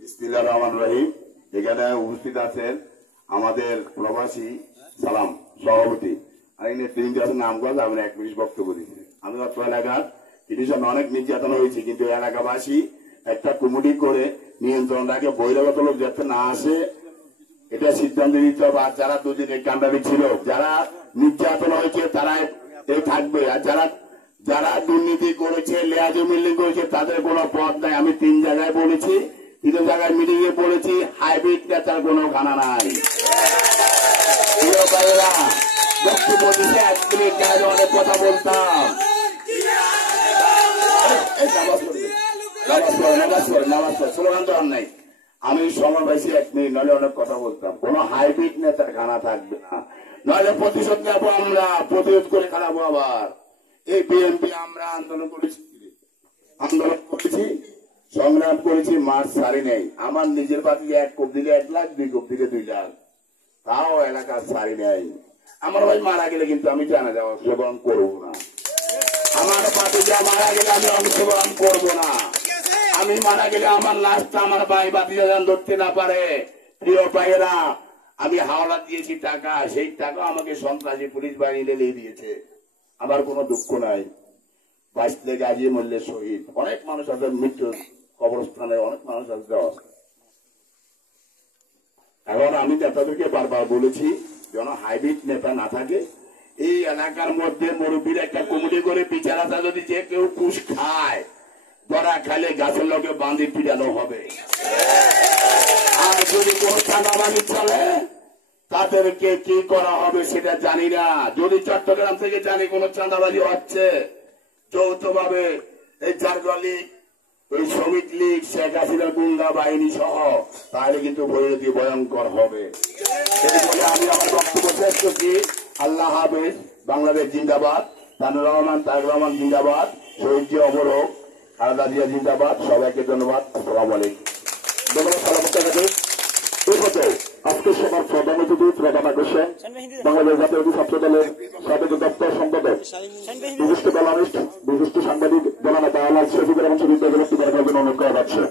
বিসমিল্লাহির রহমানির রহিম। এখানে উপস্থিত আছেন আমাদের প্রবাসী সালাম সভাপতি। আর এখানে তিনটি আছে নাম করা আমি 1 মিনিট বক্তব্য দিচ্ছি। আমি অত্র এলাকার তিনির সামনে অনেক নির্যাতন হয়েছে, কিন্তু এলাকাবাসী একটা কমিটি করে নিয়ন্ত্রণ রাখে, বহিরাগত লোক যাতে না আসে এটা সিদ্ধান্ত নিতে হবে। আর যারা দুদিনের কান্ডারি ছিল, যারা নির্যাতন হয়েছে তারা থাকবে, আর যারা দুর্নীতি করেছে, লেয়াজু মিল্ডিং করেছে তাদের কোনো পদ নাই। আমি 3 জায়গায় বলেছি, 3 জায়গায় মিটিং এ বলেছি, হাইব্রিড নেতার কোনো খানা নাই। বক্তব্য দিতে 1 মিনিট জায়গায় অনেক কথা বলতাম। স্লোগান তো আর নাই। আমি সময় পাইছি 1 মিনিট, নইলে অনেক কথা বলতাম। কোন হাইব্রিড নেতার খানা থাকবে না, নইলে প্রতিশোধ নেবো, আমরা প্রতিরোধ করে খারাপো। আবার এই বিএনপি আমরা আন্দোলন করেছি, সংগ্রাম করেছি, মাঠ ছাড়ি নেই। আমার নিজের পাতি 1 কোপ দিলে 1 লাখ, 2 কোপ দিলে 2 লাখ, তাও এলাকার ছাড়ি নেই। আমার ভাই মারা গেলে কিন্তু আমি জানা যাওয়া অংশগ্রহণ করবো না। আমার পাতি যা মারা গেলে আমি অংশগ্রহণ করবো না। আমি মারা গেলে আমার লাশটা আমার ভাই বাতি যেন ধরতে না পারে। প্রিয় ভাইয়েরা, আমি হাওলা দিয়েছি টাকা, সেই টাকা আমাকে সন্ত্রাসী পুলিশ বাহিনী লেলিয়ে দিয়েছে। আমার কোনো দুঃখ নাই। বাঁচলে গাজী, মরলে শহীদ। অনেক মানুষ আছে মৃত্যুর কবরস্থানে, অনেক মানুষ আছে। এখন আমি নেতাদেরকে বারবার বলেছি, যেন হাইব্রিড নেতা না থাকে। এই এলাকার মধ্যে মুরব্বীর একটা কমিটি করে বিচার আছে, যদি যে কেউ ঘুষ খায়, ধরা খাইলে গাছের লোকে বাঁধি পিটানো হবে। আর যদি কোন চাঁদাবাজি চলে, তাদেরকে কি করা হবে সেটা জানি না। যদি চট্টগ্রাম থেকে জানি কোন চাঁদাবাজি হচ্ছে যৌথভাবে, এই জারগা লীগ, ওই শ্রমিক লীগ, শেখ হাসিনার গুন্ডা বাহিনী সহ, তাহলে কিন্তু পরিণতি ভয়ঙ্কর হবে। আমি আমার বক্তব্য শেষ করছি। আল্লাহ হাফেজ। বাংলাদেশ জিন্দাবাদ। তানুর রহমান, তারেক রহমান জিন্দাবাদ। শহীদ জি অমর হোক। খালেদা জিয়া জিন্দাবাদ। সবাইকে ধন্যবাদ। আসসালামু আলাইকুম। আজকে সবার প্রধান অতিথি প্রধান আকর্ষণ বাংলাদেশ জাতীয় ছাত্র দলের সাবেক দপ্তর সম্পাদক, বিশিষ্ট কলামিস্ট, বিশিষ্ট সাংবাদিক, জনাব আলহাজ শফিকুর রহমান শফিক অনুরোধ করা যাচ্ছে।